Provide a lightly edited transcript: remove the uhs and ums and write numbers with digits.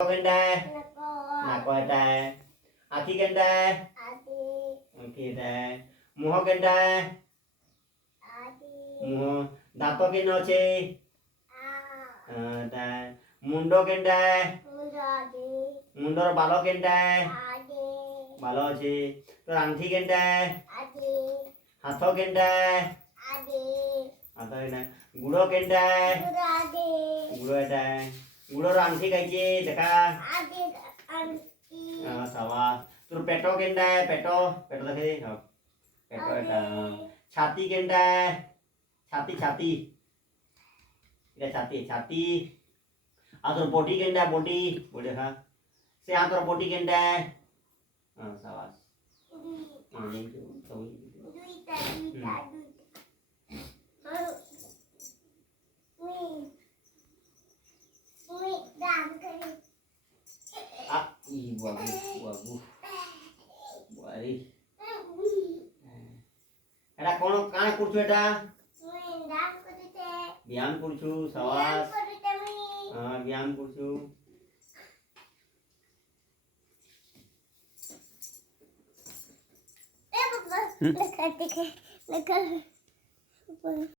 କେନ୍ତା ନାକ ଏଟା ଆଖି କେନ୍ତା ଆଖି ଏଟା ମୁହଁ କେନ୍ତା ମୁହଁ ଦାନ୍ତ କେନ୍ ଅଛେ ତା ମୁଣ୍ଡ କେନ୍ତା ମୁଣ୍ଡର ବାଲ କେନ୍ତା ବାଲ ଅଛେ ତୋର ଆଣ୍ଠି କେନ୍ତା ହାତ କେନ୍ତା ହାତ କେନ୍ତା ଗୁଡ଼ କେନ୍ତା ଗୁଡ଼ ଏଟା ଗୁଡ଼ର ଆଣ୍ଠି ଖାଇଛେ ଦେଖା ସାବାସ୍ ତୋର ପେଟ କେନ୍ତା ପେଟ ପେଟ ଦେଖେ ହଁ ପେଟ ଏଟା ଛାତି କେନ୍ତା ଛାତି ଛାତି এটা ছাতি ছাতি আর তোর বডি কেন্টা বডি বডি দেখা সে হাতর বডি কেন্টা হ্যাঁ সাবাস এটা কোন কাঁ করছো এটা ব্যায়াম করছু সাবাস হ্যাঁ ব্যায়াম করছু Look at